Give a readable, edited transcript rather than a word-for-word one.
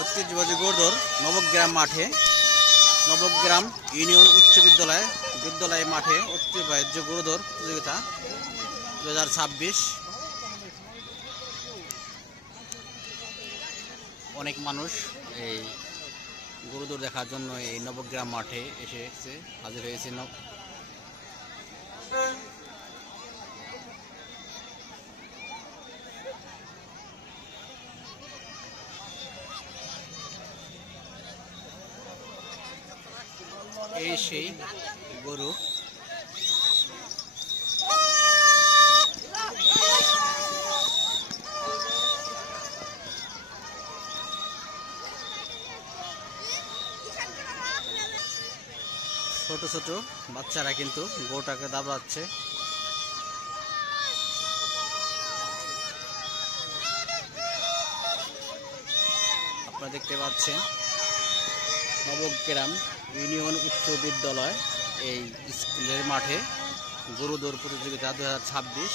ঐতিহ্যবাহী গৌরদর নবগ্রাম মাঠে, নবগ্রাম ইউনিয়ন উচ্চ বিদ্যালয় মাঠে ঐতিহ্যবাহী গৌরদর প্রতিযোগিতা 2026। অনেক মানুষ এই গরুদৌড় দেখার জন্য এই নবগ্রাম মাঠে এসেছে, হাজির হয়েছে। এই সেই গরু, ছোট ছোট বাচ্চারা কিন্তু গরুটাকে দাবড়াচ্ছে। আপনারা দেখতে পাচ্ছেন নবগ্রাম ইউনিয়ন উচ্চ বিদ্যালয় এই স্কুলের মাঠে গরুদৌড় প্রতিযোগিতা 2026।